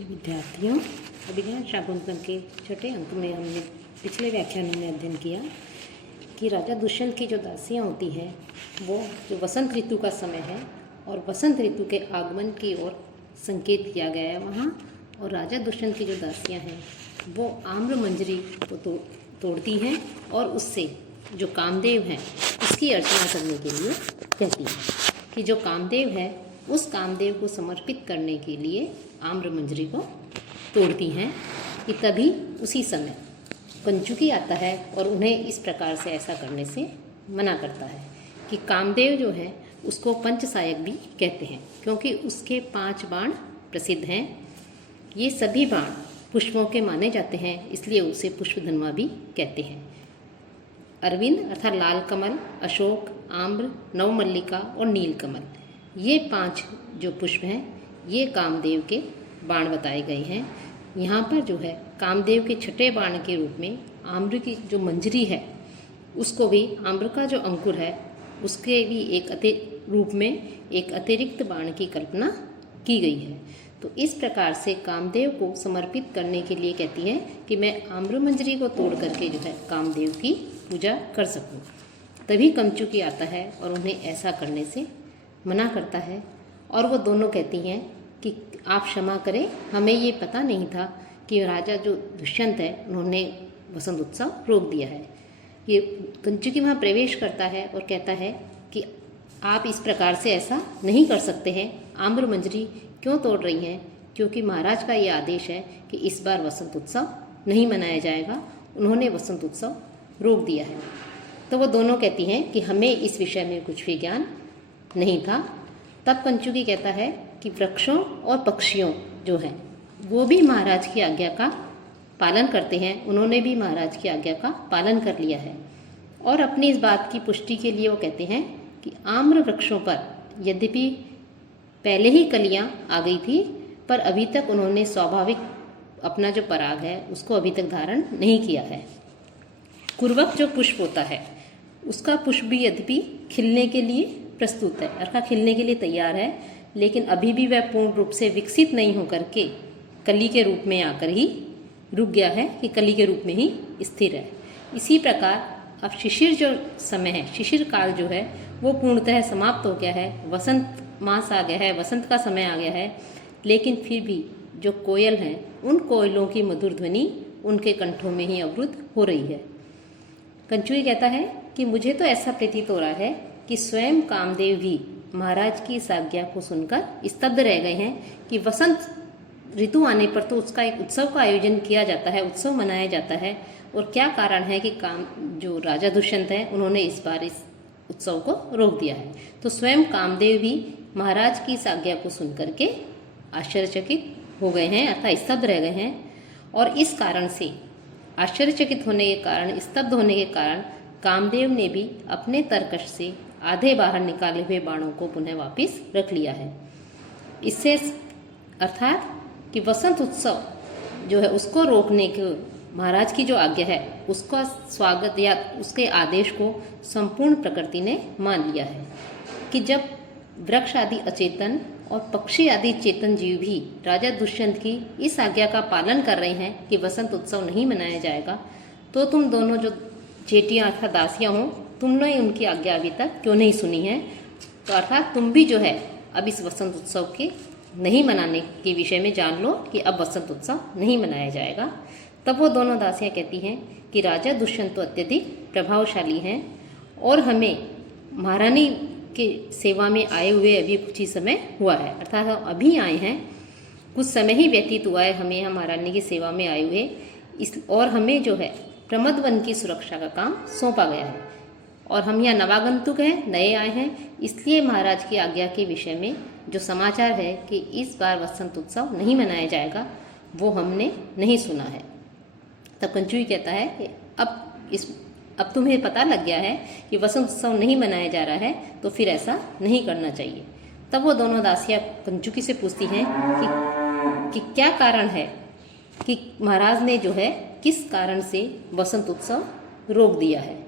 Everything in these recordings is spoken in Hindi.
जी विद्यार्थियों, अभिज्ञान शाकुंतलम के छठे अंक में हमने पिछले व्याख्यान में अध्ययन किया कि राजा दुष्यंत की जो दासियां होती हैं वो जो वसंत ऋतु का समय है और वसंत ऋतु के आगमन की ओर संकेत किया गया है वहाँ। और राजा दुष्यंत की जो दासियां हैं वो आम्र मंजरी को तोड़ती हैं और उससे जो कामदेव हैं उसकी अर्चना करने के लिए कहती हैं कि जो कामदेव है उस कामदेव को समर्पित करने के लिए आम्र मंजरी को तोड़ती हैं। कि तभी उसी समय पंचुकी आता है और उन्हें इस प्रकार से ऐसा करने से मना करता है कि कामदेव जो है उसको पंचसायक भी कहते हैं क्योंकि उसके 5 बाण प्रसिद्ध हैं। ये सभी बाण पुष्पों के माने जाते हैं, इसलिए उसे पुष्पधन्वा भी कहते हैं। अरविंद अर्थात लाल कमल, अशोक, आम्र, नवमल्लिका और नीलकमल, ये 5 जो पुष्प हैं ये कामदेव के बाण बताए गए हैं। यहाँ पर जो है कामदेव के छठे बाण के रूप में आम्र की जो मंजरी है उसको भी, आम्र का जो अंकुर है उसके भी एक रूप में एक अतिरिक्त बाण की कल्पना की गई है। तो इस प्रकार से कामदेव को समर्पित करने के लिए कहती है कि मैं आम्र मंजरी को तोड़ करके जो है कामदेव की पूजा कर सकूं। तभी कंचुकी आता है और उन्हें ऐसा करने से मना करता है और वो दोनों कहती हैं कि आप क्षमा करें, हमें ये पता नहीं था कि राजा जो दुष्यंत है उन्होंने वसंत उत्सव रोक दिया है। ये कंचुकी वहाँ प्रवेश करता है और कहता है कि आप इस प्रकार से ऐसा नहीं कर सकते हैं, आम्र मंजरी क्यों तोड़ रही हैं, क्योंकि महाराज का ये आदेश है कि इस बार वसंत उत्सव नहीं मनाया जाएगा, उन्होंने वसंत उत्सव रोक दिया है। तो वो दोनों कहती हैं कि हमें इस विषय में कुछ भी ज्ञान नहीं था। तब कंचुकी कहता है कि वृक्षों और पक्षियों जो हैं वो भी महाराज की आज्ञा का पालन करते हैं, उन्होंने भी महाराज की आज्ञा का पालन कर लिया है। और अपनी इस बात की पुष्टि के लिए वो कहते हैं कि आम्र वृक्षों पर यद्यपि पहले ही कलियां आ गई थी पर अभी तक उन्होंने स्वाभाविक अपना जो पराग है उसको अभी तक धारण नहीं किया है। कुर्वक जो पुष्प होता है उसका पुष्प भी यद्यपि खिलने के लिए प्रस्तुत है, अर्थात खिलने के लिए तैयार है, लेकिन अभी भी वह पूर्ण रूप से विकसित नहीं होकर के कली के रूप में आकर ही रुक गया है, कि कली के रूप में ही स्थिर है। इसी प्रकार अब शिशिर जो समय है, शिशिर काल जो है वो पूर्णतः समाप्त हो गया है, वसंत मास आ गया है, वसंत का समय आ गया है, लेकिन फिर भी जो कोयल हैं उन कोयलों की मधुर ध्वनि उनके कंठों में ही अवरुद्ध हो रही है। कंचुकी कहता है कि मुझे तो ऐसा प्रतीत हो रहा है कि स्वयं कामदेव भी महाराज की इस आज्ञा को सुनकर स्तब्ध रह गए हैं कि वसंत ऋतु आने पर तो उसका एक उत्सव का आयोजन किया जाता है, उत्सव मनाया जाता है, और क्या कारण है कि जो राजा दुष्यंत है उन्होंने इस बार इस उत्सव को रोक दिया है। तो स्वयं कामदेव भी महाराज की इस आज्ञा को सुनकर के आश्चर्यचकित हो गए हैं, अर्थात स्तब्ध रह गए हैं। और इस कारण से आश्चर्यचकित होने के कारण, स्तब्ध होने के कारण कामदेव ने भी अपने तरकश से आधे बाहर निकाले हुए बाणों को पुनः वापस रख लिया है। इससे अर्थात कि वसंत उत्सव जो है उसको रोकने के महाराज की जो आज्ञा है उसका स्वागत या उसके आदेश को संपूर्ण प्रकृति ने मान लिया है कि जब वृक्ष आदि अचेतन और पक्षी आदि चेतन जीव भी राजा दुष्यंत की इस आज्ञा का पालन कर रहे हैं कि वसंत उत्सव नहीं मनाया जाएगा, तो तुम दोनों जो चेटियाँ अर्थात दासियाँ हो, तुमने उनकी आज्ञा अभी तक क्यों नहीं सुनी है। तो अर्थात तुम भी जो है अब इस वसंत उत्सव के नहीं मनाने के विषय में जान लो कि अब वसंत उत्सव नहीं मनाया जाएगा। तब वो दोनों दासियाँ कहती हैं कि राजा दुष्यंत तो अत्यधिक प्रभावशाली हैं और हमें महारानी के सेवा में आए हुए अभी कुछ ही समय हुआ है, अर्थात हम अभी आए हैं, कुछ समय ही व्यतीत हुआ है हमें हम महारानी की सेवा में आए हुए, और हमें जो है प्रमद वन की सुरक्षा का काम सौंपा गया है और हम यहाँ नवागंतुक हैं, नए आए हैं, इसलिए महाराज की आज्ञा के विषय में जो समाचार है कि इस बार वसंत उत्सव नहीं मनाया जाएगा वो हमने नहीं सुना है। तब कंचुकी कहता है कि अब तुम्हें पता लग गया है कि वसंत उत्सव नहीं मनाया जा रहा है, तो फिर ऐसा नहीं करना चाहिए। तब वो दोनों दासियाँ कंचुकी से पूछती हैं कि क्या कारण है कि महाराज ने जो है किस कारण से वसंत उत्सव रोक दिया है।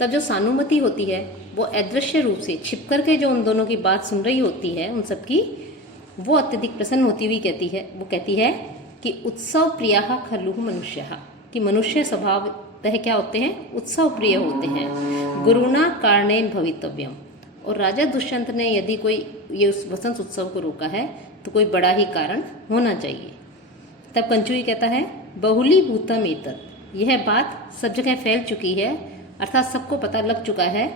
तब जो सानुमति होती है वो अदृश्य रूप से छिप करके जो उन दोनों की बात सुन रही होती है, उन सबकी वो अत्यधिक प्रसन्न होती हुई कहती है कि उत्सव प्रिया खलु मनुष्य, कि मनुष्य स्वभावतः क्या होते हैं, उत्सव प्रिय होते हैं। गुरुणा कारणेन भवितव्यम, और राजा दुष्यंत ने यदि कोई ये उस वसंत उत्सव को रोका है तो कोई बड़ा ही कारण होना चाहिए। तब कंचुई कहता है बहुलीभूतम एतत्, यह बात सब जगह फैल चुकी है, अर्थात सबको पता लग चुका है,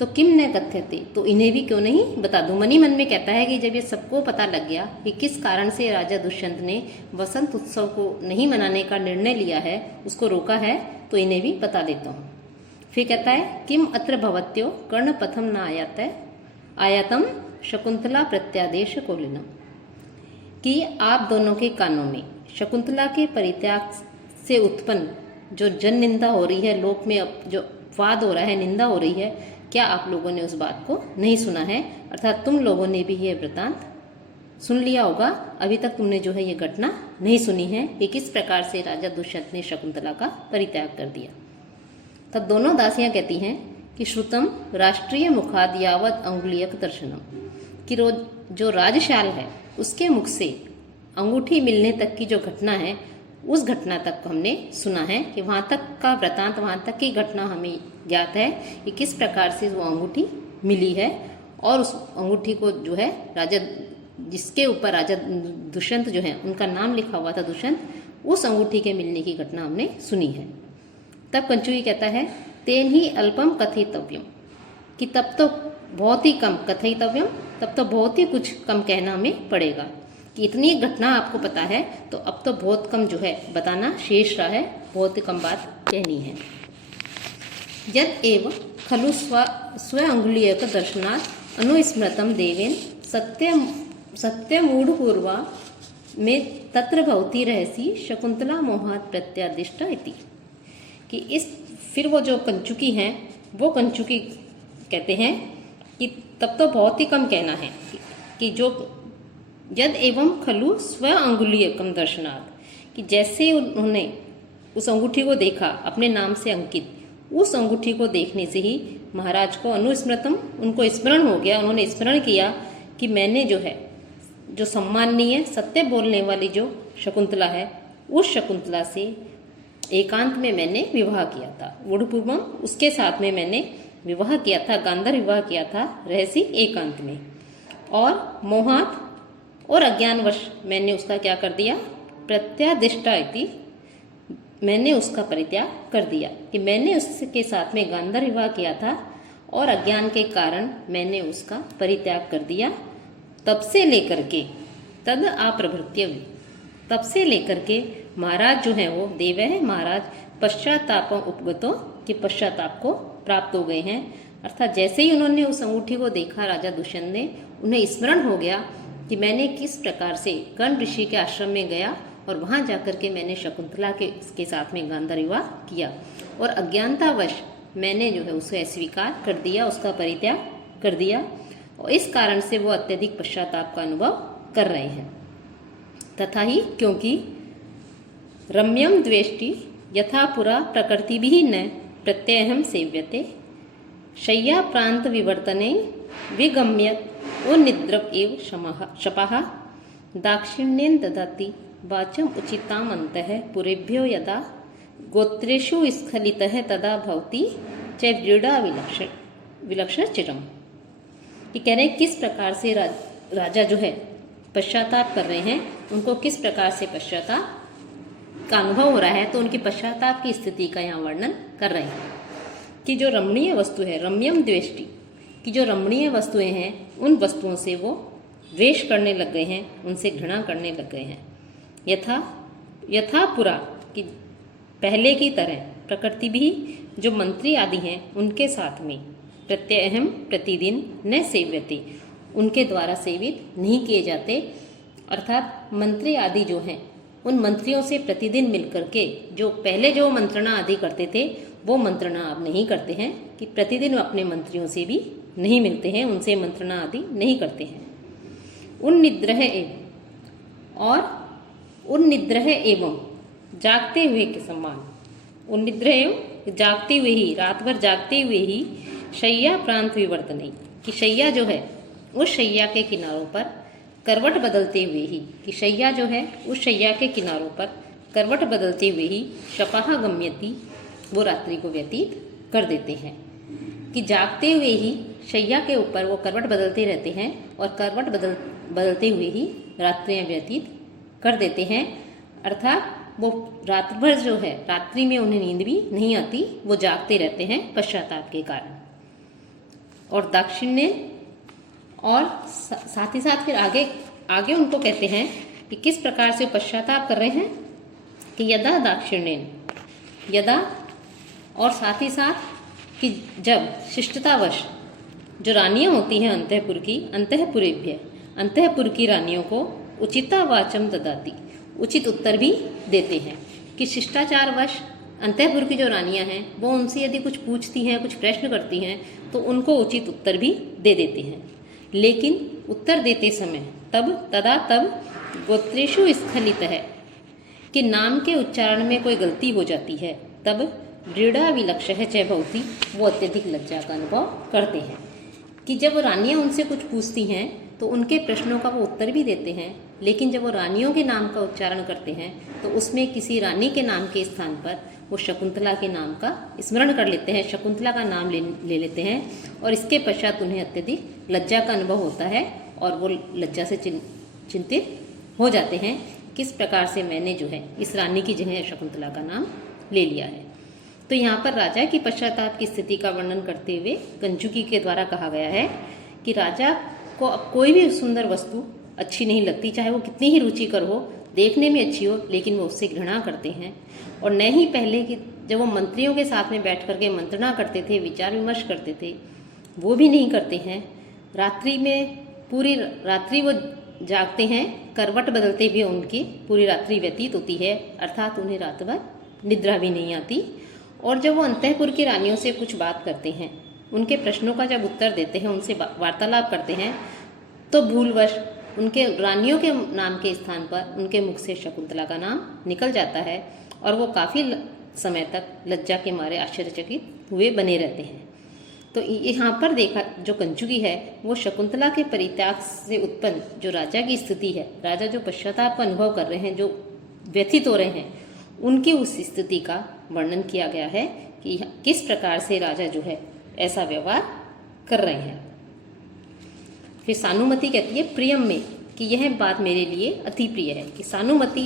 तो किम न कथ्यते, तो इन्हें भी क्यों नहीं बता दूं। मनी मन में कहता है कि जब ये सबको पता लग गया कि किस कारण से राजा दुष्यंत ने वसंत उत्सव को नहीं मनाने का निर्णय लिया है, उसको रोका है, तो इन्हें भी बता देता हूँ। फिर कहता है किम अत्र भवत्यो कर्णपथम न आयातम शकुंतला प्रत्यादेश कोलिनम, कि आप दोनों के कानों में शकुंतला के परित्याग से उत्पन्न जो जन निंदा हो रही है, लोक में जो वाद हो रहा है, निंदा हो रही है, क्या आप लोगों ने उस बात को नहीं सुना है? अर्थात तुम लोगों ने भी यह वृतांत सुन लिया होगा, अभी तक तुमने जो है ये घटना नहीं सुनी है कि किस प्रकार से राजा दुष्यंत ने शकुंतला का परित्याग कर दिया। तब दोनों दासियां कहती हैं कि श्रुतम राष्ट्रीय मुखाद यावत अंगुलीयक दर्शनम, कि जो राजशाल है उसके मुख से अंगूठी मिलने तक की जो घटना है, उस घटना तक हमने सुना है, कि वहाँ तक का वृतांत, वहाँ तक की घटना हमें ज्ञात है कि किस प्रकार से वो अंगूठी मिली है, और उस अंगूठी को जो है राजा, जिसके ऊपर राजा दुष्यंत जो है उनका नाम लिखा हुआ था दुष्यंत, उस अंगूठी के मिलने की घटना हमने सुनी है। तब कंचुई कहता है तेन ही अल्पम कथितव्यम, कि तब तो बहुत ही कम, कथितव्यम तब तो बहुत ही कुछ कम कहना हमें पड़ेगा, कि इतनी घटना आपको पता है तो अब तो बहुत कम जो है बताना शेष रहा है, बहुत ही कम बात कहनी है। यद एव खलु स्व अंगुलीयक दर्शनात् अनुस्मृतम देवेन सत्यमूढ़पूर्वा में तत्र भवती रहसी शकुंतला मोहात् प्रत्यादिष्टा इति, कि इस फिर वो जो कंचुकी हैं वो कंचुकी कहते हैं कि तब तो बहुत ही कम कहना है कि जो यद एवं खलु स्व अंगुलीयकम दर्शनात्, कि जैसे उन्होंने उस अंगूठी को देखा अपने नाम से अंकित, उस अंगूठी को देखने से ही महाराज को अनुस्मृतम, उनको स्मरण हो गया, उन्होंने स्मरण किया कि मैंने जो है जो सम्माननीय सत्य बोलने वाली जो शकुंतला है, उस शकुंतला से एकांत में मैंने विवाह किया था, वुढ़पूर्वम उसके साथ में मैंने विवाह किया था, गांधर विवाह किया था रहसी एकांत में, और मोहात और अज्ञानवश मैंने उसका क्या कर दिया, प्रत्यादिष्टा इति, मैंने उसका परित्याग कर दिया, कि मैंने उसके साथ में गांधर विवाह किया था और अज्ञान के कारण मैंने उसका परित्याग कर दिया। तब से लेकर के तद आप्रभृत्य, तब से लेकर के महाराज जो हैं वो देव है महाराज पश्चाताप उपगतो, कि पश्चाताप को प्राप्त हो गए हैं। अर्थात जैसे ही उन्होंने उस अंगूठी को देखा राजा दुष्यंत ने, उन्हें स्मरण हो गया कि मैंने किस प्रकार से कर्ण ऋषि के आश्रम में गया और वहाँ जाकर के मैंने शकुंतला के साथ में गांधर विवाह किया, और अज्ञानतावश मैंने जो है उसे अस्वीकार कर दिया, उसका परित्याग कर दिया, और इस कारण से वो अत्यधिक पश्चाताप का अनुभव कर रहे हैं। तथा ही क्योंकि रम्यम द्वेष्टि यथा पुरा प्रकृति भी न प्रत्ययहम सेव्यते, शय्या प्रांत विवर्तने विगम्य ओ निद्रव एव शपः दाक्षिण्येन ददाति वाचम उचिताम अंतः पुरेभ्यो यदा गोत्रेषु स्खलितः तदा भवति च व्रीड़ा विलक्षण चिरम, कि कह रहे हैं किस प्रकार से राजा जो है पश्चाताप कर रहे हैं, उनको किस प्रकार से पश्चाताप का अनुभव हो रहा है, तो उनकी पश्चाताप की स्थिति का यहाँ वर्णन कर रहे हैं कि जो रमणीय वस्तु है, रम्यम द्वेष्टि, कि जो रमणीय वस्तुएं हैं उन वस्तुओं से वो द्वेष करने लग गए हैं, उनसे घृणा करने लग गए हैं। यथा पुरा, कि पहले की तरह प्रकृति भी जो मंत्री आदि हैं उनके साथ में प्रत्ययहम प्रतिदिन न सेव्यते, उनके द्वारा सेवित नहीं किए जाते। अर्थात मंत्री आदि जो हैं उन मंत्रियों से प्रतिदिन मिलकर के जो पहले जो मंत्रणा आदि करते थे वो मंत्रणा अब नहीं करते हैं, कि प्रतिदिन अपने मंत्रियों से भी नहीं मिलते हैं, उनसे मंत्रणा आदि नहीं करते हैं। उन निद्रह एवं जागते हुए के समान, उन निद्रह एवं जागते हुए ही, रात भर जागते हुए ही शय्या प्रांत विवर्तने, कि शय्या जो है उस शय्या के किनारों पर करवट बदलते हुए ही, कि शैया जो है उस शैया के किनारों पर करवट बदलते हुए ही शपहा गम्यति, वो रात्रि को व्यतीत कर देते हैं। कि जागते हुए ही शैया के ऊपर वो करवट बदलते रहते हैं और करवट बदलते हुए ही रात्रियाँ व्यतीत कर देते हैं। अर्थात वो रात भर जो है, रात्रि में उन्हें नींद भी नहीं आती, वो जागते रहते हैं पश्चाताप के कारण। और दाक्षिण्य, और साथ ही साथ फिर आगे उनको कहते हैं कि किस प्रकार से पश्चाताप कर रहे हैं, कि यदा दाक्षिण्येन, यदा, और साथ ही साथ कि जब शिष्टतावश जो रानियाँ होती हैं अंतःपुर की, अंतःपुरेभ्य, अंतःपुर की रानियों को उचिता वाचम ददाति, उचित उत्तर भी देते हैं। कि शिष्टाचारवश अंतःपुर की जो रानियाँ हैं वो उनसे यदि कुछ पूछती हैं, कुछ प्रश्न करती हैं, तो उनको उचित उत्तर भी दे देते हैं। लेकिन उत्तर देते समय तब गोत्रेषु स्खलित है, कि नाम के उच्चारण में कोई गलती हो जाती है, तब दृढ़ा विलक्षः च भवति, वो अत्यधिक लज्जा का अनुभव करते हैं। कि जब रानियाँ उनसे कुछ पूछती हैं तो उनके प्रश्नों का वो उत्तर भी देते हैं, लेकिन जब वो रानियों के नाम का उच्चारण करते हैं तो उसमें किसी रानी के नाम के स्थान पर वो शकुंतला के नाम का स्मरण कर लेते हैं, शकुंतला का नाम ले लेते हैं, और इसके पश्चात उन्हें अत्यधिक लज्जा का अनुभव होता है और वो लज्जा से चिंतित हो जाते हैं, किस प्रकार से मैंने जो है इस रानी की जगह शकुंतला का नाम ले लिया है। तो यहाँ पर राजा की पश्चाताप की स्थिति का वर्णन करते हुए कंचुकी के द्वारा कहा गया है कि राजा को अब कोई भी सुंदर वस्तु अच्छी नहीं लगती, चाहे वो कितनी ही रुचिकर हो, देखने में अच्छी हो, लेकिन वो उससे घृणा करते हैं। और न ही पहले कि जब वो मंत्रियों के साथ में बैठ करके मंत्रणा करते थे, विचार विमर्श करते थे, वो भी नहीं करते हैं। रात्रि में पूरी रात्रि वो जागते हैं, करवट बदलते हुए उनकी पूरी रात्रि व्यतीत होती है, अर्थात उन्हें रात भर निद्रा भी नहीं आती। और जब वो अंतःपुर की रानियों से कुछ बात करते हैं, उनके प्रश्नों का जब उत्तर देते हैं, उनसे वार्तालाप करते हैं, तो भूलवश उनके रानियों के नाम के स्थान पर उनके मुख से शकुंतला का नाम निकल जाता है और वो काफ़ी समय तक लज्जा के मारे आश्चर्यचकित हुए बने रहते हैं। तो यहाँ पर देखा जो कंचुकी है वो शकुंतला के परित्याग से उत्पन्न जो राजा की स्थिति है, राजा जो पश्चाताप का अनुभव कर रहे हैं, जो व्यथित हो रहे हैं, उनकी उस स्थिति का वर्णन किया गया है कि किस प्रकार से राजा जो है ऐसा व्यवहार कर रहे हैं। फिर सानुमति कहती है प्रियम में, कि यह बात मेरे लिए अति प्रिय है। कि सानुमति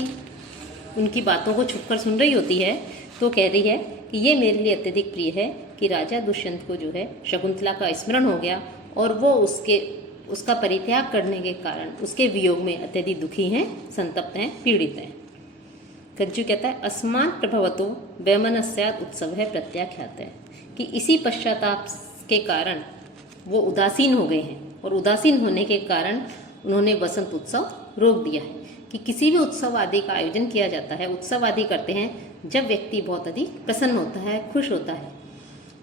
उनकी बातों को छुपकर सुन रही होती है, तो कह रही है कि ये मेरे लिए अत्यधिक प्रिय है कि राजा दुष्यंत को जो है शकुंतला का स्मरण हो गया और वो उसका परित्याग करने के कारण उसके वियोग में अत्यधिक दुखी हैं, संतप्त हैं, पीड़ित हैं। कंचू कहता है अस्मात् प्रभवतो वैमनस्यात् उत्सव है प्रत्याख्यात है, कि इसी पश्चाताप के कारण वो उदासीन हो गए हैं और उदासीन होने के कारण उन्होंने वसंत उत्सव रोक दिया है। कि किसी भी उत्सव आदि का आयोजन किया जाता है, उत्सव आदि करते हैं जब व्यक्ति बहुत अधिक प्रसन्न होता है, खुश होता है।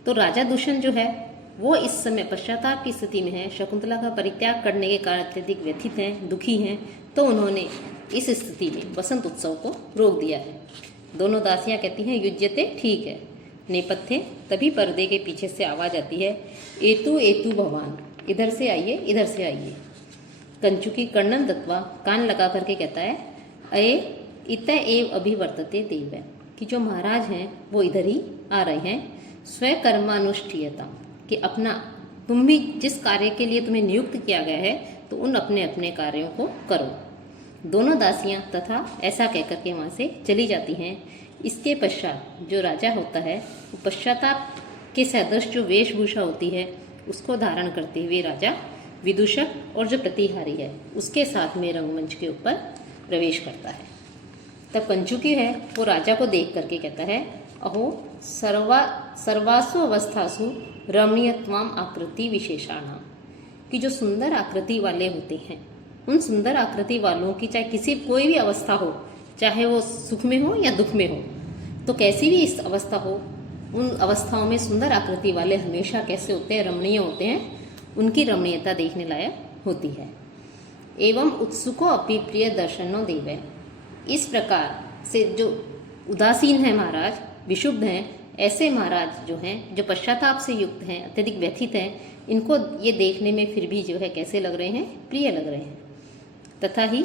तो राजा दुष्यंत जो है वो इस समय पश्चाताप की स्थिति में है, शकुंतला का परित्याग करने के कारण अत्यधिक व्यथित हैं, दुखी हैं, तो उन्होंने इस स्थिति में वसंत उत्सव को रोक दिया है। दोनों दासियां कहती हैं युज्यते, ठीक है। नेपथ्य, तभी पर्दे के पीछे से आवाज़ आती है एतु एतु भवान, इधर से आइए, इधर से आइए। कंचुकी कर्णन दत्वा, कान लगा करके कहता है अये इत एव अभिवर्तते देव, कि जो महाराज हैं वो इधर ही आ रहे हैं। स्वकर्मानुष्ठीयता, कि अपना तुम भी जिस कार्य के लिए तुम्हें नियुक्त किया गया है तो उन अपने अपने कार्यों को करो। दोनों दासियां तथा ऐसा कहकर के वहाँ से चली जाती हैं। इसके पश्चात जो राजा होता है वो पश्चाताप के सदृश जो वेशभूषा होती है उसको धारण करते हुए राजा विदूषक और जो प्रतिहारी है उसके साथ में रंगमंच के ऊपर प्रवेश करता है। तब कंचुकी है वो राजा को देख करके कहता है अहो सर्वासु अवस्थासु रमणीयत्वाम आकृति विशेषाणाम, कि जो सुंदर आकृति वाले होते हैं उन सुंदर आकृति वालों की चाहे किसी कोई भी अवस्था हो, चाहे वो सुख में हो या दुख में हो, तो कैसी भी इस अवस्था हो, उन अवस्थाओं में सुंदर आकृति वाले हमेशा कैसे होते हैं, रमणीय होते हैं, उनकी रमणीयता देखने लायक होती है। एवं उत्सुको अपि प्रिय दर्शनो देव, इस प्रकार से जो उदासीन है महाराज, विशुद्ध हैं, ऐसे महाराज जो हैं, जो पश्चाताप से युक्त हैं, अत्यधिक व्यथित हैं, इनको ये देखने में फिर भी जो है कैसे लग रहे हैं, प्रिय लग रहे हैं। तथा ही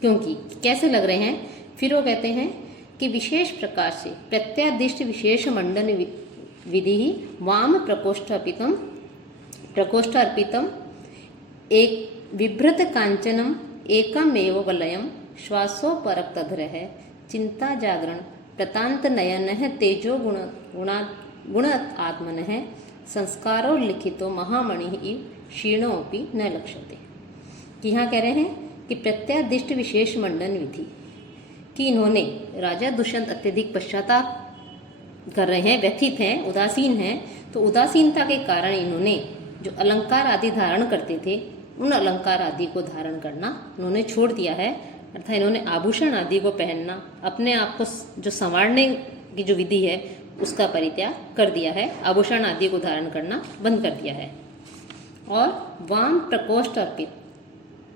क्योंकि कैसे लग रहे हैं, फिर वो कहते हैं कि विशेष प्रकार से प्रत्यादिष्ट विशेष मंडन विधि वाम प्रकोष्ठ अर्पितम एक विभ्रत कांचनम एकमेव वलयम श्वासोपरक तद्रह चिंता जागरण प्रतांत नयन तेजो गुण आत्मन संस्कारो लिखितो महामणि क्षीणोपि न लक्ष्यते। कि यहाँ कह रहे हैं कि प्रत्यादिष्ट विशेष मंडन विधि कि इन्होंने राजा दुष्यंत अत्यधिक पश्चाताप कर रहे हैं, व्यथित हैं, उदासीन हैं, तो उदासीनता के कारण इन्होंने जो अलंकार आदि धारण करते थे उन अलंकार आदि को धारण करना उन्होंने छोड़ दिया है, अर्थात इन्होंने आभूषण आदि को पहनना, अपने आप को जो संवारने की जो विधि है उसका परित्याग कर दिया है, आभूषण आदि को धारण करना बंद कर दिया है। और वाम प्रकोष्ठ अर्पित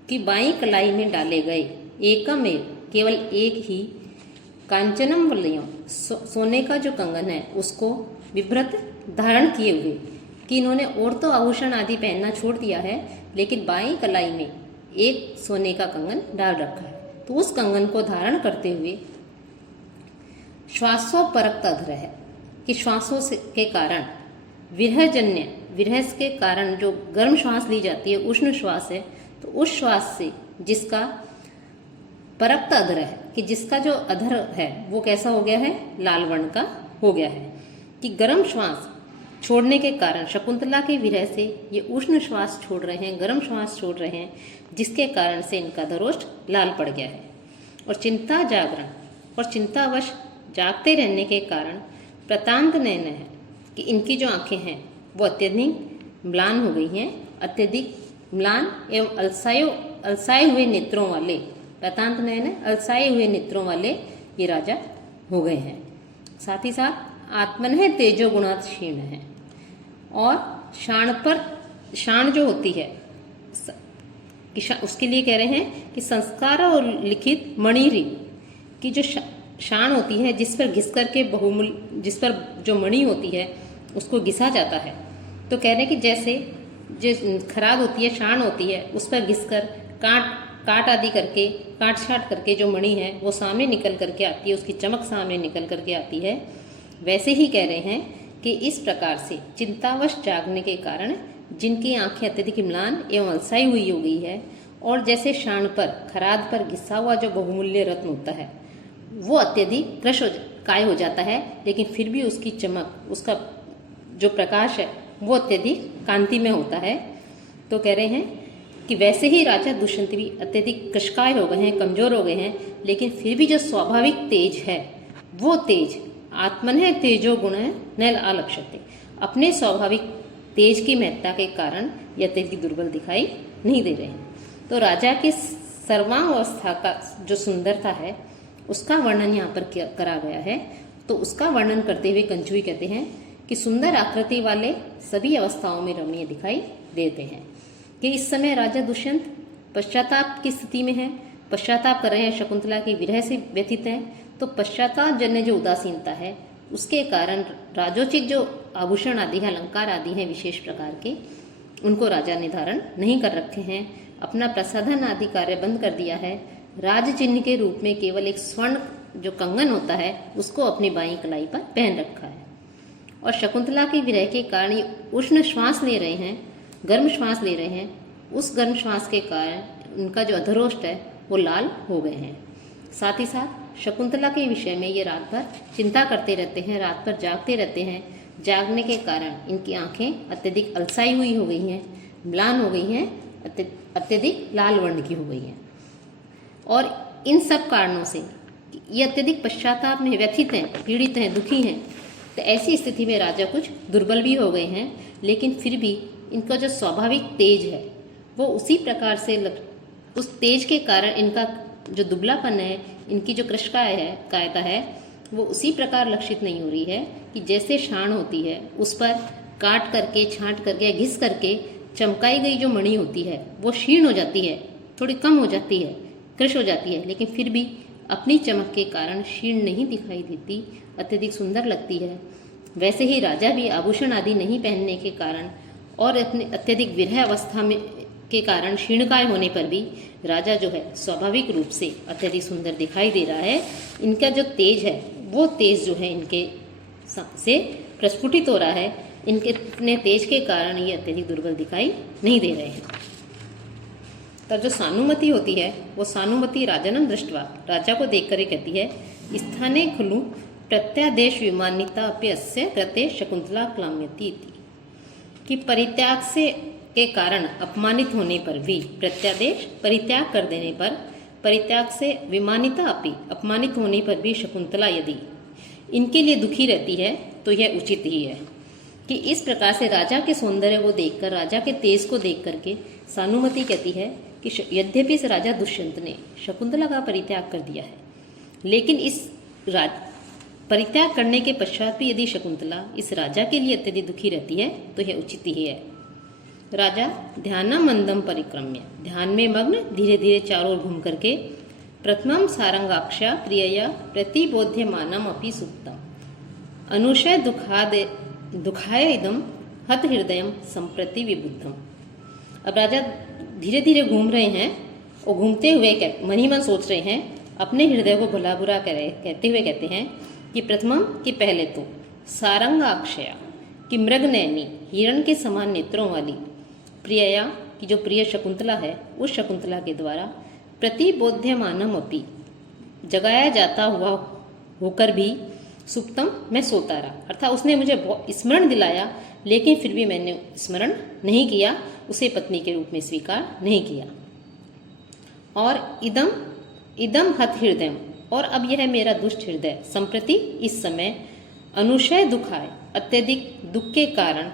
कि बाईं कलाई में डाले गए एकमेव केवल एक ही कांचनम वलयम सोने का जो कंगन है उसको विभ्रत धारण किए हुए, कि इन्होंने और तो आभूषण आदि पहनना छोड़ दिया है लेकिन बाईं कलाई में एक सोने का कंगन डाल रखा है, तो उस कंगन को धारण करते हुए श्वासोपरक्त अधर है कि श्वासों से के कारण विरह के कारण जो गर्म श्वास ली जाती है, उष्ण श्वास है, तो उस श्वास से जिसका परक्त अधर है कि जिसका जो अधर है वो कैसा हो गया है, लाल वर्ण का हो गया है, कि गर्म श्वास छोड़ने के कारण शकुंतला के विरह से ये उष्ण श्वास छोड़ रहे हैं, गर्म श्वास छोड़ रहे हैं, जिसके कारण से इनका धरोष्ठ लाल पड़ गया है। और चिंता जागरण और चिंतावश जागते रहने के कारण प्रतांत नयन है कि इनकी जो आंखें हैं वो अत्यधिक म्लान हो गई हैं, अत्यधिक म्लान एवं अलसाए हुए नेत्रों वाले, प्रतांत नयन अलसाए हुए नेत्रों वाले ये राजा हो गए हैं। साथ ही साथ आत्मन है तेजो गुणात क्षीण है। और शाण जो होती है कि उसके लिए कह रहे हैं कि संस्कार और लिखित मणिरी की जो शाण होती है जिस पर घिस करके जिस पर जो मणि होती है उसको घिसा जाता है, तो कह रहे हैं कि जैसे जो खराद होती है, शाण होती है, उस पर घिस कर काट आदि करके काट छाट करके जो मणि है वो सामने निकल करके आती है, उसकी चमक सामने निकल करके आती है। वैसे ही कह रहे हैं कि इस प्रकार से चिंतावश जागने के कारण जिनकी आंखें अत्यधिक म्लान एवं अलसाई हुई हो गई है, और जैसे शाण पर खराद पर घिसा हुआ जो बहुमूल्य रत्न होता है वो अत्यधिक काय हो जाता है, लेकिन फिर भी उसकी चमक, उसका जो प्रकाश है वो अत्यधिक कांति में होता है। तो कह रहे हैं कि वैसे ही राजा दुष्यंत भी अत्यधिक कशकाय हो गए हैं, कमजोर हो गए हैं, लेकिन फिर भी जो स्वाभाविक तेज है वो तेज आत्मन है तेजो गुण है न आलक्ष्यते, अपने स्वाभाविक तेज की महत्ता के कारण ये अत्यधिक दुर्बल दिखाई नहीं दे रहे हैं। तो राजा की सर्वांगावस्था का जो सुंदरता है उसका वर्णन यहाँ पर करा गया है। तो उसका वर्णन करते हुए कंचुई कहते हैं कि सुंदर आकृति वाले सभी अवस्थाओं में रमणीय दिखाई देते हैं। कि इस समय राजा दुष्यंत पश्चाताप की स्थिति में है, पश्चाताप कर रहे हैं, शकुंतला की विरह से व्यथित हैं, तो पश्चाताप जन्य जो उदासीनता है उसके कारण राजोचित जो आभूषण आदि है, अलंकार आदि हैं विशेष प्रकार के, उनको राजा ने धारण नहीं कर रखे हैं, अपना प्रसाधन आदि कार्य बंद कर दिया है। राज चिन्ह के रूप में केवल एक स्वर्ण जो कंगन होता है उसको अपनी बाईं कलाई पर पहन रखा है। और शकुंतला के विरह के कारण ये उष्ण श्वास ले रहे हैं, गर्म श्वास ले रहे हैं, उस गर्म श्वास के कारण उनका जो अधरोष्ठ है वो लाल हो गए हैं। साथ ही साथ शकुंतला के विषय में ये रात भर चिंता करते रहते हैं, रात भर जागते रहते हैं, जागने के कारण इनकी आंखें अत्यधिक अलसाई हुई हो गई हैं, म्लान हो गई हैं, अत्यधिक लाल वर्ण की हो गई हैं। और इन सब कारणों से ये अत्यधिक पश्चाताप में व्यथित हैं, पीड़ित हैं, दुखी हैं। तो ऐसी स्थिति में राजा कुछ दुर्बल भी हो गए हैं, लेकिन फिर भी इनका जो स्वाभाविक तेज है वो उसी प्रकार से उस तेज के कारण इनका जो दुबलापन है, इनकी जो कायता है वो उसी प्रकार लक्षित नहीं हो रही है कि जैसे शाण होती है उस पर काट करके, छांट करके, घिस करके चमकाई गई जो मणि होती है वो क्षीण हो जाती है, थोड़ी कम हो जाती है, कृश हो जाती है, लेकिन फिर भी अपनी चमक के कारण क्षीण नहीं दिखाई देती, अत्यधिक सुंदर लगती है। वैसे ही राजा भी आभूषण आदि नहीं पहनने के कारण और अपने अत्यधिक विरह अवस्था में के कारण क्षीणकाय होने पर भी राजा जो है स्वाभाविक रूप से अत्यधिक सुंदर दिखाई दे रहा है। इनका जो तेज है वो तेज जो है इनके से प्रस्फुटित हो रहा है। इनके अपने तेज के कारण ये अत्यधिक दुर्बल दिखाई नहीं दे रहे हैं। तो जो सानुमति होती है वो सानुमति राजनम दृष्टवा, राजा को देख कर कहती है, स्थाने खलु प्रत्यादेश विमानिता अपि अस्य कृते शकुंतला क्लाम्यति इति, कि परित्याग से के कारण अपमानित होने पर भी, प्रत्यादेश परित्याग कर देने पर, परित्याग से विमानिता अपि अपमानित होने पर भी शकुंतला यदि इनके लिए दुखी रहती है तो यह उचित ही है। कि इस प्रकार से राजा के सौंदर्य को देखकर, राजा के तेज को देख करके सानुमति कहती है कि यद्यपि इस राजा दुष्यंत ने शकुंतला का परित्याग कर दिया है, लेकिन इस परित्याग करने के पश्चात भी यदि शकुंतला इस राजा के लिए अत्यधिक दुखी रहती है तो यह उचित ही है। राजा ध्यानम मंदम परिक्रम्य, ध्यान में मग्न धीरे धीरे चारों ओर घूम करके, प्रथमम सारंगाक्षा प्रियया प्रतिबोध्यमानम अपि सुप्तम अनुशय दुखाय इदम हत हृदयम संप्रति विबुद्धम। अब राजा धीरे धीरे घूम रहे हैं और घूमते हुए मन ही मन सोच रहे हैं, अपने हृदय को भला बुरा कहते हुए कहते हैं कि प्रथमम कि पहले तो, सारंगाक्षया कि मृगनयनी हिरण के समान नेत्रों वाली, प्रियया कि जो प्रिय शकुंतला है उस शकुंतला के द्वारा, प्रतिबोध्यमानम अपि जगाया जाता हुआ होकर भी, सुप्तम मैं सोता रहा, अर्थात उसने मुझे स्मरण दिलाया लेकिन फिर भी मैंने स्मरण नहीं किया, उसे पत्नी के रूप में स्वीकार नहीं किया। और इदम हत हृदय, और अब यह मेरा दुष्ट हृदय संप्रति इस समय अनुशय दुखाय अत्यधिक दुख के कारण,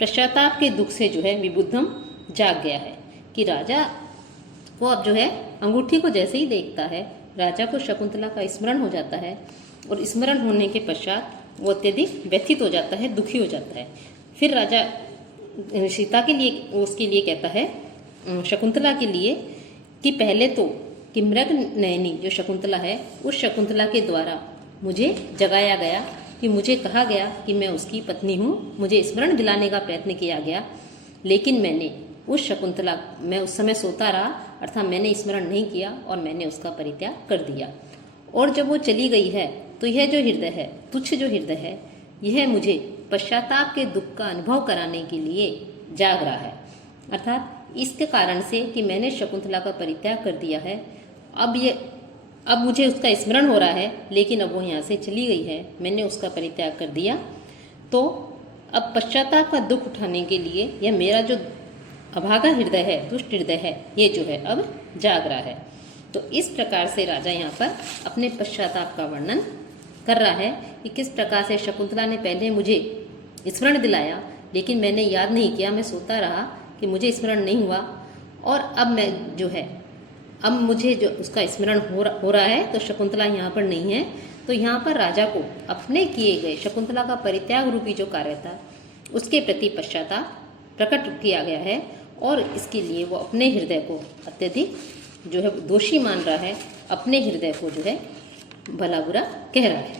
पश्चाताप के दुख से जो है विबुद्धम जाग गया है। कि राजा को अब जो है अंगूठी को जैसे ही देखता है, राजा को शकुंतला का स्मरण हो जाता है और स्मरण होने के पश्चात वो अत्यधिक व्यथित हो जाता है, दुखी हो जाता है। फिर राजा सीता के लिए, उसके लिए कहता है, शकुंतला के लिए, कि पहले तो कि मृग नयनी जो शकुंतला है उस शकुंतला के द्वारा मुझे जगाया गया, कि मुझे कहा गया कि मैं उसकी पत्नी हूँ, मुझे स्मरण दिलाने का प्रयत्न किया गया, लेकिन मैंने उस शकुंतला, मैं उस समय सोता रहा, अर्थात मैंने स्मरण नहीं किया और मैंने उसका परित्याग कर दिया। और जब वो चली गई है तो यह जो हृदय है, तुच्छ जो हृदय है, यह मुझे पश्चाताप के दुख का अनुभव कराने के लिए जाग रहा है। अर्थात इसके कारण से कि मैंने शकुंतला का परित्याग कर दिया है, अब मुझे उसका स्मरण हो रहा है, लेकिन अब वो यहाँ से चली गई है, मैंने उसका परित्याग कर दिया, तो अब पश्चाताप का दुख उठाने के लिए यह मेरा जो अभागा हृदय है, दुष्ट हृदय है, ये जो है अब जाग रहा है। तो इस प्रकार से राजा यहाँ पर अपने पश्चाताप का वर्णन कर रहा है कि किस प्रकार से शकुंतला ने पहले मुझे स्मरण दिलाया, लेकिन मैंने याद नहीं किया, मैं सोता रहा कि मुझे स्मरण नहीं हुआ, और अब मैं जो है, अब मुझे जो उसका स्मरण हो रहा है, तो शकुंतला यहाँ पर नहीं है। तो यहाँ पर राजा को अपने किए गए शकुंतला का परित्याग रूपी जो कार्य था उसके प्रति पश्चाताप प्रकट किया गया है, और इसके लिए वो अपने हृदय को अत्यधिक जो है दोषी मान रहा है, अपने हृदय को जो है भला बुरा कह रहा है।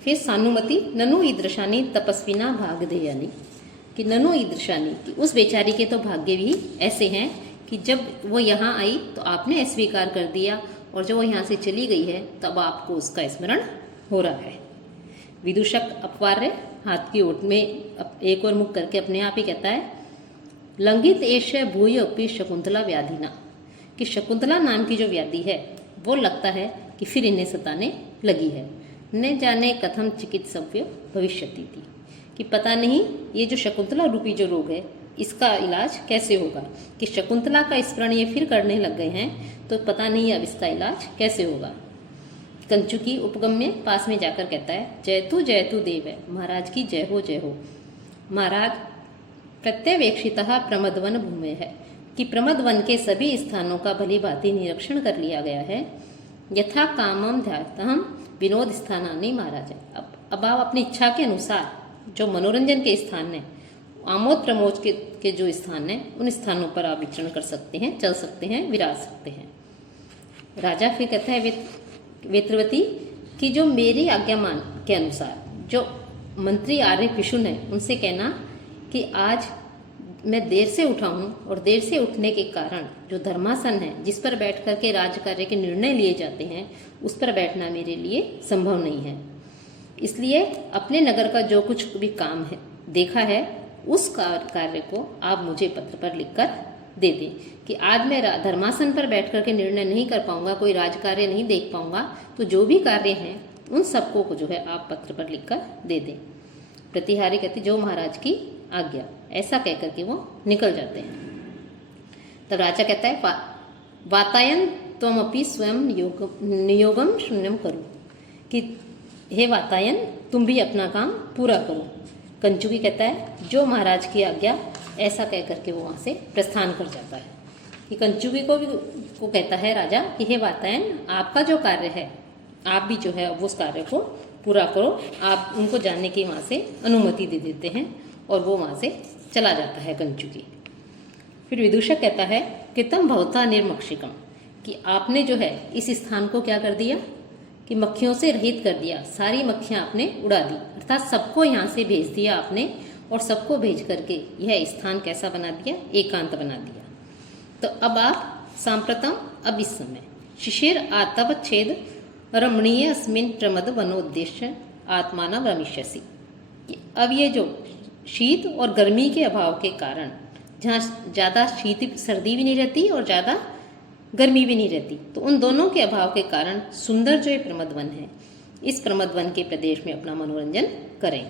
फिर सानुमति ननु ईदृशानी तपस्विना भागधेयानी, कि ननु ईदृशानी कि उस बेचारी के तो भाग्य भी ऐसे हैं कि जब वो यहाँ आई तो आपने अस्वीकार कर दिया, और जब वो यहाँ से चली गई है तब आपको उसका स्मरण हो रहा है। विदूषक अपवार्य हाथ की ओट में एक और मुख करके अपने आप ही कहता है, लंघित एश भूय अपि शकुंतला व्याधिना, कि शकुंतला नाम की जो व्याधि है वो लगता है कि फिर इन्हें सताने लगी है। न जाने कथम चिकित्सव्य भविष्यति थी, कि पता नहीं ये जो शकुंतला रूपी जो रोग है इसका इलाज कैसे होगा, कि शकुंतला का स्मरण ये फिर करने लग गए हैं, तो पता नहीं अब इसका इलाज कैसे होगा। कंचुकी उपगम्य पास में जाकर कहता है, जयतु देव है, महाराज की जय हो। महाराज प्रत्यवेक्षितः प्रमदवन भूमि है, कि प्रमदवन के सभी स्थानों का भली भांति निरीक्षण कर लिया गया है। यथा कामम ध्यातहम विनोद स्थानानि महाराज, अब आप अपनी इच्छा के अनुसार जो मनोरंजन के स्थान हैं, आमोद प्रमोद के जो स्थान हैं, उन स्थानों पर आप विचरण कर सकते हैं, चल सकते हैं, विराज सकते हैं। राजा फिर कहता है वेत्रवती कि जो मेरी आज्ञा मान के अनुसार जो मंत्री आर्य पिशुन है उनसे कहना कि आज मैं देर से उठा हूँ और देर से उठने के कारण जो धर्मासन है जिस पर बैठ कर के राज कार्य के निर्णय लिए जाते हैं उस पर बैठना मेरे लिए संभव नहीं है। इसलिए अपने नगर का जो कुछ भी काम है देखा है उस कार्य को आप मुझे पत्र पर लिखकर दे दें कि आज मैं धर्मासन पर बैठ कर के निर्णय नहीं कर पाऊंगा, कोई राज कार्य नहीं देख पाऊंगा, तो जो भी कार्य हैं उन सबको को जो है आप पत्र पर लिखकर दे दें। प्रतिहारी कहते जो महाराज की आज्ञा, ऐसा कह करके वो निकल जाते हैं। तब राजा कहता है वातायन त्वमपि स्वयं नियोगम शून्यम करो, कि हे वातायन तुम भी अपना काम पूरा करो। कंचुकी कहता है जो महाराज की आज्ञा, ऐसा कह करके वो वहाँ से प्रस्थान कर जाता है। कि कंचुकी को कहता है राजा कि हे वातायन आपका जो कार्य है आप भी जो है उस कार्य को पूरा करो। आप उनको जाने की वहाँ से अनुमति दे देते हैं और वो वहाँ से चला जाता है कंचुकी। फिर विदूषक कहता है कि तम भवता निर्मक्षिकम, कि आपने जो है इस स्थान को क्या कर दिया कि मक्खियों से रहित कर दिया, सारी मक्खियाँ आपने उड़ा दी, अर्थात सबको यहाँ से भेज दिया आपने और सबको भेज करके यह स्थान कैसा बना दिया, एकांत बना दिया। तो अब आप सांप्रतम, अब इस समय शिशिर आतव छेद रमणीय अस्मिन प्रमद वनोद्देश्य आत्माना रमिष्यसि, अब ये जो शीत और गर्मी के अभाव के कारण जहाँ ज़्यादा शीत सर्दी भी नहीं रहती और ज़्यादा गर्मी भी नहीं रहती, तो उन दोनों के अभाव के कारण सुंदर जो ये प्रमद वन है इस प्रमद वन के प्रदेश में अपना मनोरंजन करें।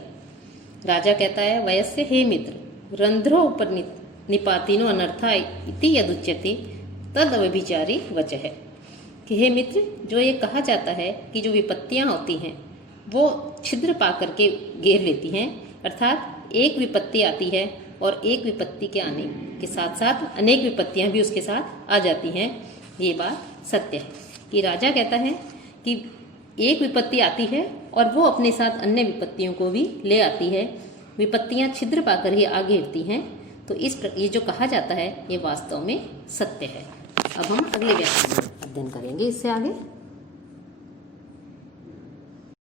राजा कहता है वयस्य हे मित्र रंध्रो उपर निपातिनो अनर्था इति यदुच्यते तद अव्यभिचारी वचः है, कि हे मित्र जो ये कहा जाता है कि जो विपत्तियाँ होती हैं वो छिद्र पा करके घेर लेती हैं, अर्थात एक विपत्ति आती है और एक विपत्ति के आने के साथ साथ अनेक विपत्तियाँ भी उसके साथ आ जाती हैं, ये बात सत्य है। कि राजा कहता है कि एक विपत्ति आती है और वो अपने साथ अन्य विपत्तियों को भी ले आती है, विपत्तियाँ छिद्र पाकर ही आ घेरती हैं। तो ये जो कहा जाता है ये वास्तव में सत्य है। अब हम अगले व्याख्यान में अध्ययन करेंगे इससे आगे।